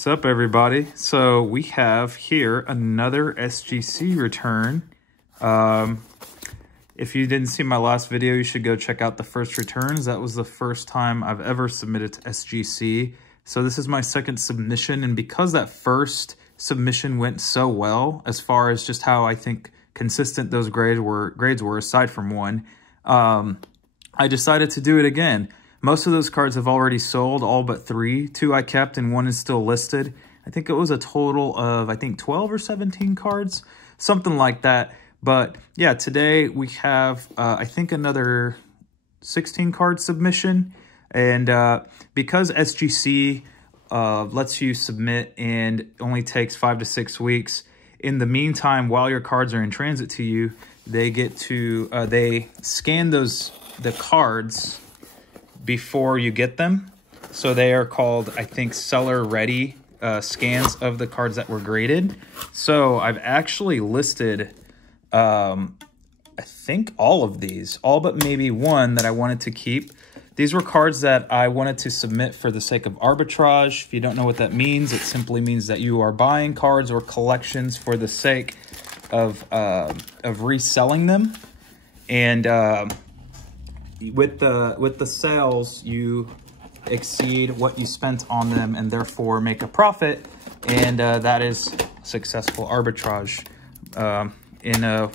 What's up, everybody? So we have here another SGC return. If you didn't see my last video, you should go check out the first returns. That was the first time I've ever submitted to SGC. So this is my second submission, and because that first submission went so well, as far as just how I think consistent those grades were aside from one, I decided to do it again. Most of those cards have already sold, all but 3. 2 I kept and 1 is still listed. I think it was a total of, 12 or 17 cards, something like that. But yeah, today we have, I think, another 16 card submission. And because SGC lets you submit and only takes 5 to 6 weeks, in the meantime, while your cards are in transit to you, they get to, they scan the cards before you get them. So they are called, I think, seller ready scans of the cards that were graded. So I've actually listed, I think, all of these, all but maybe one that I wanted to keep. These were cards that I wanted to submit for the sake of arbitrage. If you don't know what that means, it simply means that you are buying cards or collections for the sake of reselling them. And with the sales, you exceed what you spent on them and therefore make a profit, and that is successful arbitrage in a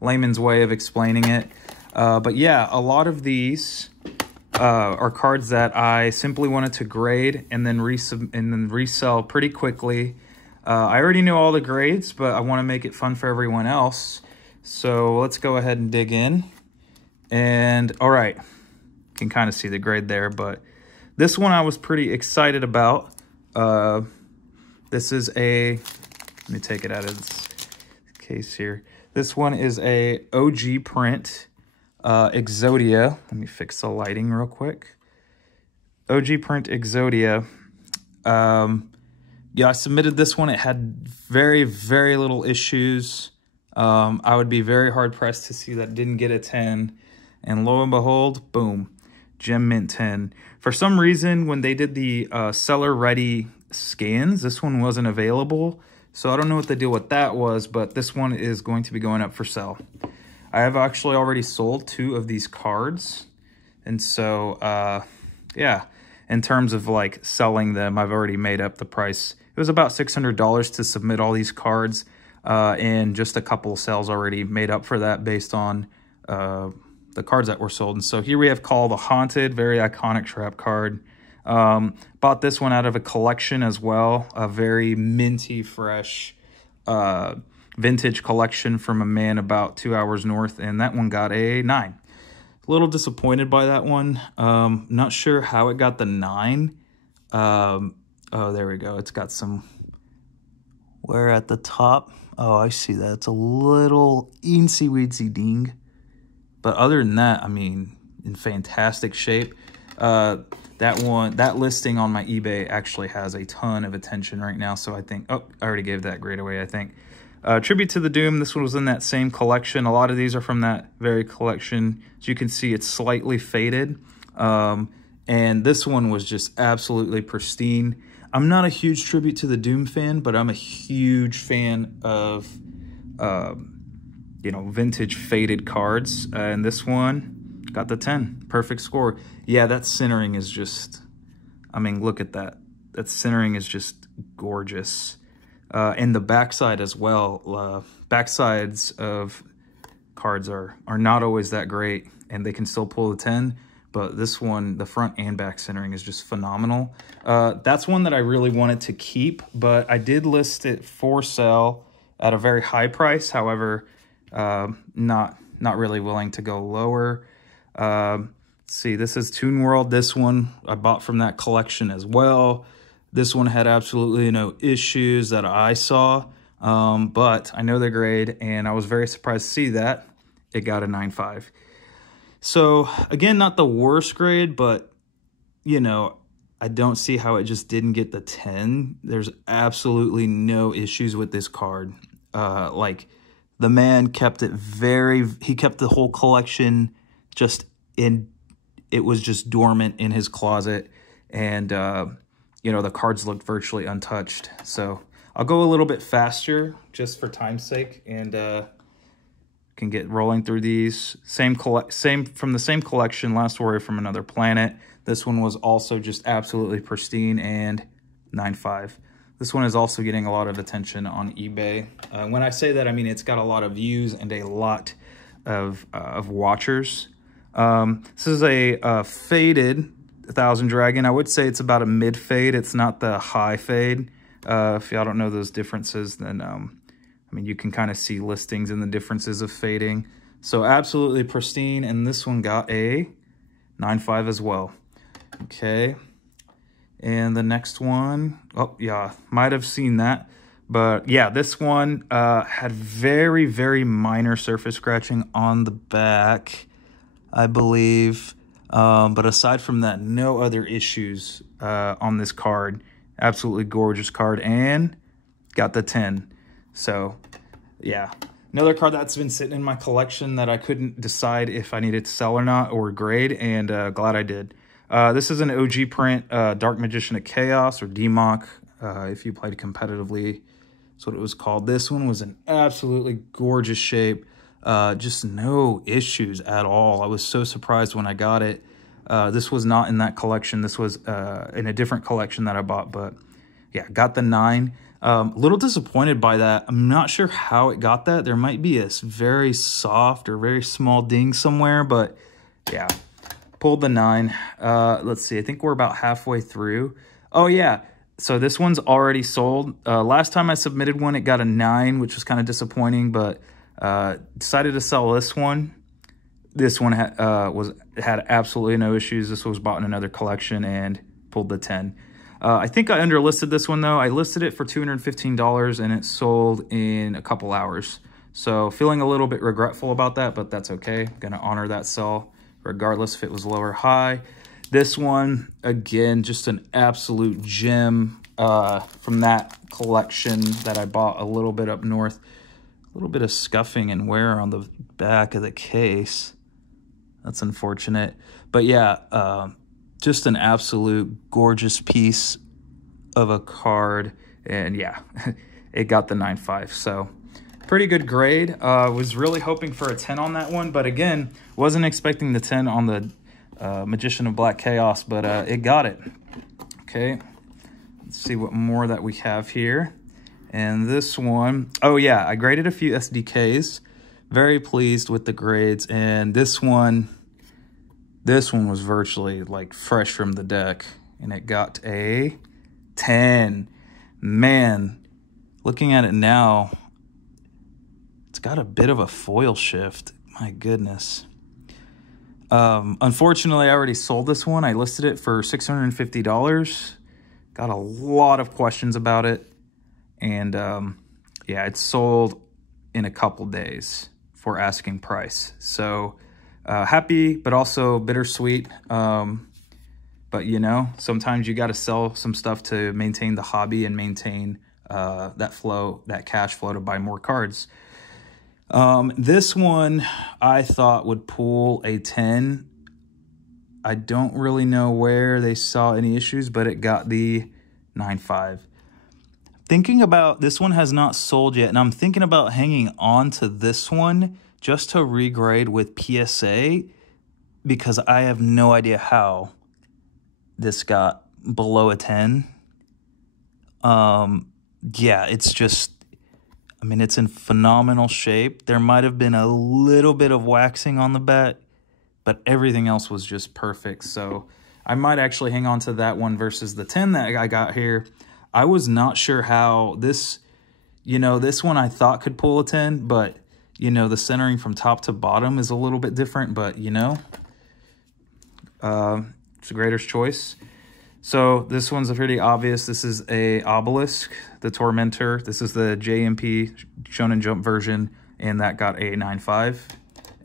layman's way of explaining it. But yeah, a lot of these are cards that I simply wanted to grade and then resell pretty quickly. I already know all the grades, but I want to make it fun for everyone else. So let's go ahead and dig in. And all right, you can kind of see the grade there, but this one I was pretty excited about. This is let me take it out of this case here. This one is a OG print, Exodia. Let me fix the lighting real quick. OG print Exodia. Yeah, I submitted this one. It had very, very little issues. I would be very hard pressed to see that didn't get a 10. And lo and behold, boom, gem mint 10. For some reason, when they did the seller ready scans, this one wasn't available. So I don't know what the deal with that was, but this one is going to be going up for sale. I have actually already sold 2 of these cards. And so, yeah, in terms of like selling them, I've already made up the price. It was about $600 to submit all these cards. And just a couple of sales already made up for that based on the cards that were sold. And so here we have Call the Haunted, very iconic trap card. Bought this one out of a collection as well, a very minty, fresh, vintage collection from a man about 2 hours north, and that one got a 9. A little disappointed by that one. Not sure how it got the 9. Oh, there we go. It's got some wear at the top. Oh, I see that. It's a little eensy-weensy ding. But other than that, I mean, in fantastic shape. That listing on my eBay actually has a ton of attention right now. So I think, oh, I already gave that grade away, I think. Tribute to the Doom, this one was in that same collection. A lot of these are from that very collection. As you can see, it's slightly faded. And this one was just absolutely pristine. I'm not a huge Tribute to the Doom fan, but I'm a huge fan of, you know, vintage faded cards. And this one got the 10. Perfect score. Yeah, that centering is just, I mean, look at that. That centering is just gorgeous. And the backside as well. Backsides of cards are not always that great, and they can still pull the 10. But this one, the front and back centering is just phenomenal. That's one that I really wanted to keep, but I did list it for sale at a very high price. However, not really willing to go lower. Let's see, this is Toon World. This one I bought from that collection as well. This one had absolutely no issues that I saw, but I know the grade, and I was very surprised to see that it got a 9.5. So, again, not the worst grade, but, you know, I don't see how it just didn't get the 10. There's absolutely no issues with this card. Like, the man kept it he kept the whole collection just in, it was just dormant in his closet. And, you know, the cards looked virtually untouched. So I'll go a little bit faster just for time's sake, and can get rolling through these. Same from the same collection, Last Warrior from Another Planet. This one was also just absolutely pristine, and 9.5. This one is also getting a lot of attention on eBay. When I say that, I mean it's got a lot of views and a lot of watchers. This is a faded 1000 Dragon. I would say it's about a mid fade. It's not the high fade. If y'all don't know those differences, then I mean, you can kind of see listings in the differences of fading. So absolutely pristine, and this one got a 9.5 as well. Okay, and the next one, oh yeah, might have seen that, but yeah, this one had very, very minor surface scratching on the back, I believe. But aside from that, no other issues on this card. Absolutely gorgeous card, and got the 10. So yeah, another card that's been sitting in my collection that I couldn't decide if I needed to sell or not, or grade, and glad I did. This is an OG print, Dark Magician of Chaos, or DMOC, if you played competitively. That's what it was called. This one was an absolutely gorgeous shape. Just no issues at all. I was so surprised when I got it. This was not in that collection. This was in a different collection that I bought, but yeah, got the 9. A little disappointed by that. I'm not sure how it got that. There might be a very soft or very small ding somewhere, but yeah, pulled the 9. Let's see, I think we're about halfway through. Oh yeah, so this one's already sold. Last time I submitted one, it got a 9, which was kind of disappointing, but decided to sell this one. This one had absolutely no issues. This was bought in another collection and pulled the 10. I think I underlisted this one though. I listed it for $215 and it sold in a couple hours. So feeling a little bit regretful about that, but that's okay. Gonna honor that sell regardless if it was low or high. This one, again, just an absolute gem from that collection that I bought a little bit up north. A little bit of scuffing and wear on the back of the case. That's unfortunate. But yeah, just an absolute gorgeous piece of a card. And yeah, it got the 9.5. So pretty good grade. Was really hoping for a 10 on that one. But again, wasn't expecting the 10 on the Magician of Black Chaos. But it got it. Okay, let's see what more that we have here. And this one, oh yeah, I graded a few SDKs. Very pleased with the grades. And this one was virtually like fresh from the deck. And it got a 10. Man, looking at it now, it's got a bit of a foil shift. My goodness. Unfortunately, I already sold this one. I listed it for $650. Got a lot of questions about it. And yeah, it sold in a couple days for asking price. So happy, but also bittersweet. But you know, sometimes you got to sell some stuff to maintain the hobby and maintain that flow, that cash flow to buy more cards. This one I thought would pull a 10. I don't really know where they saw any issues, but it got the 9.5. Thinking about, this one has not sold yet, and I'm thinking about hanging on to this one just to regrade with PSA, because I have no idea how this got below a 10. Yeah, it's just, I mean, it's in phenomenal shape. There might have been a little bit of waxing on the back, but everything else was just perfect. So I might actually hang on to that one versus the 10 that I got here. I was not sure how this, you know, this one I thought could pull a 10, but, you know, the centering from top to bottom is a little bit different, but, you know, it's a grader's choice. So this one's pretty obvious. This is a Obelisk, the Tormentor. This is the JMP Shonen Jump version, and that got a 9.5.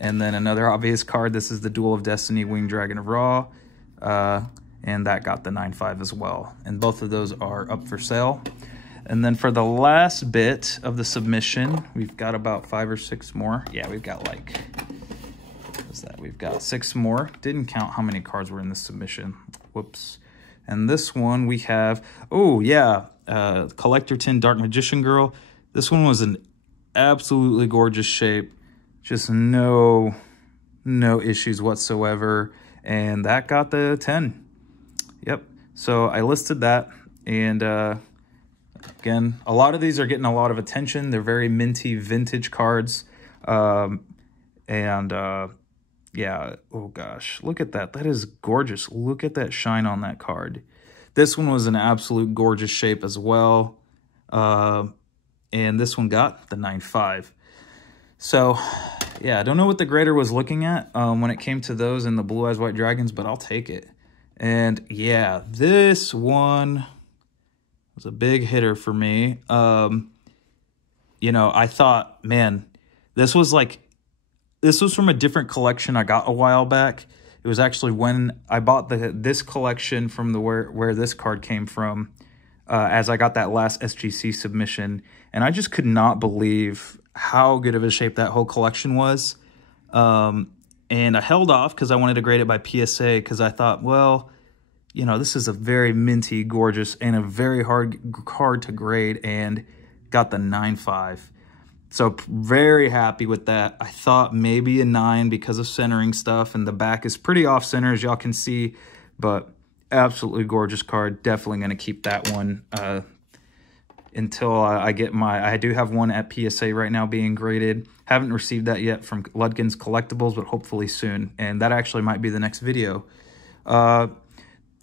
And then another obvious card, this is the Duel of Destiny Winged Dragon of Ra, and that got the 9.5 as well. And both of those are up for sale. And then for the last bit of the submission, we've got about 5 or 6 more. Yeah, we've got like, what was that? We've got 6 more. Didn't count how many cards were in the submission. Whoops. And this one we have, oh yeah, Collector 10 Dark Magician Girl. This one was an absolutely gorgeous shape. Just no issues whatsoever. And that got the 10. Yep. So I listed that. And again, a lot of these are getting a lot of attention. They're very minty vintage cards. Yeah, oh gosh, look at that. That is gorgeous. Look at that shine on that card. This one was an absolute gorgeous shape as well. And this one got the 9.5. So, yeah, I don't know what the grader was looking at when it came to those and the Blue Eyes White Dragons, but I'll take it. And yeah, this one was a big hitter for me. You know, I thought, man, this was from a different collection I got a while back. It was actually when I bought this collection from where this card came from, as I got that last SGC submission. And I just could not believe how good of a shape that whole collection was. And I held off because I wanted to grade it by PSA because I thought, well, you know, this is a very minty, gorgeous, and a very hard card to grade, and got the 9.5. So very happy with that. I thought maybe a 9 because of centering stuff, and the back is pretty off center as y'all can see, but absolutely gorgeous card. Definitely going to keep that one until I get I do have one at PSA right now being graded. Haven't received that yet from Ludgen's Collectibles, but hopefully soon. And that actually might be the next video.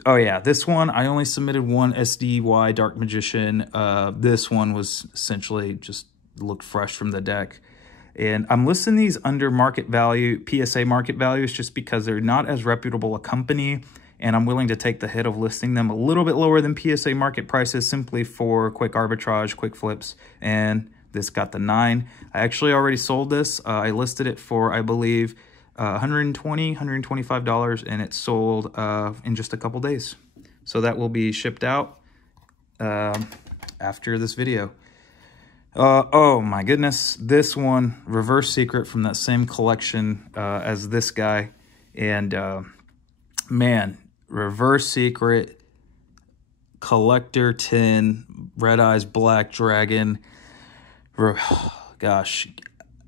Oh yeah, this one, I only submitted one SDY Dark Magician. This one was essentially just looked fresh from the deck. And I'm listing these under market value, PSA market values, just because they're not as reputable a company, and I'm willing to take the hit of listing them a little bit lower than PSA market prices simply for quick arbitrage, quick flips, and this got the 9. I actually already sold this. I listed it for, I believe, $120, $125, and it sold in just a couple days. So that will be shipped out after this video. Oh my goodness, this one, Reverse Secret from that same collection as this guy. And man, Reverse Secret, Collector 10, Red Eyes Black Dragon. Gosh,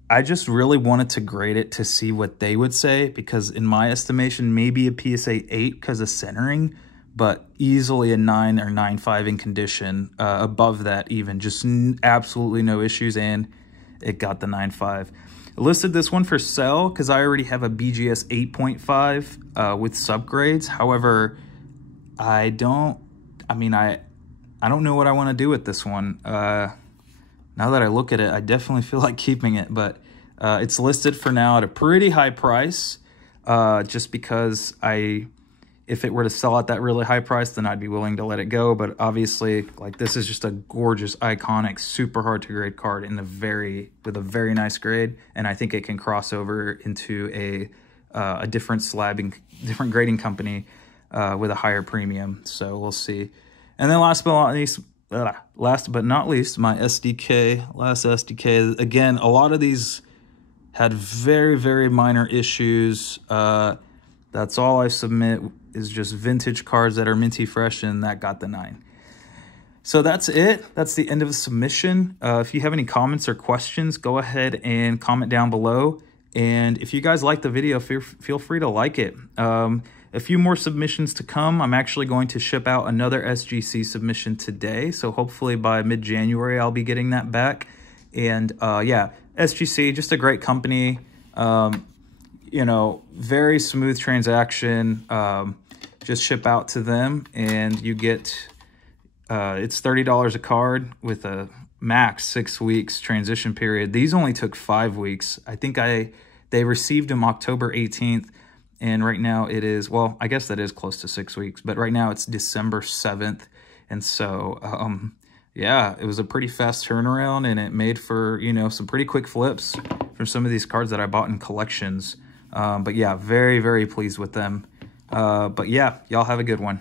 I just really wanted to grade it to see what they would say, because in my estimation, maybe a PSA 8 because of centering, but easily a 9 or 9.5 in condition. Above that even, just absolutely no issues, and it got the 9.5. I listed this one for sale because I already have a BGS 8.5 with subgrades. However, I don't know what I want to do with this one. Now that I look at it, I definitely feel like keeping it, but it's listed for now at a pretty high price, just because if it were to sell at that really high price, then I'd be willing to let it go. But obviously, like, this is just a gorgeous, iconic, super hard to grade card with a very nice grade, and I think it can cross over into a different grading company with a higher premium. So we'll see. And then last but not least, my SDK, last SDK. Again, a lot of these had very, very minor issues. That's all I submit is just vintage cards that are minty fresh, and that got the 9. So that's it. That's the end of the submission. If you have any comments or questions, go ahead and comment down below. And if you guys like the video, feel free to like it. A few more submissions to come. I'm actually going to ship out another SGC submission today, so hopefully by mid-January I'll be getting that back. And yeah, SGC, just a great company. You know, very smooth transaction. Just ship out to them, and you get it's $30 a card with a max 6 weeks transition period. These only took 5 weeks. I think they received them October 18th. And right now it is, well, I guess that is close to 6 weeks, but right now it's December 7th. And so, yeah, it was a pretty fast turnaround, and it made for, you know, some pretty quick flips from some of these cards that I bought in collections. But yeah, very, very pleased with them. But yeah, y'all have a good one.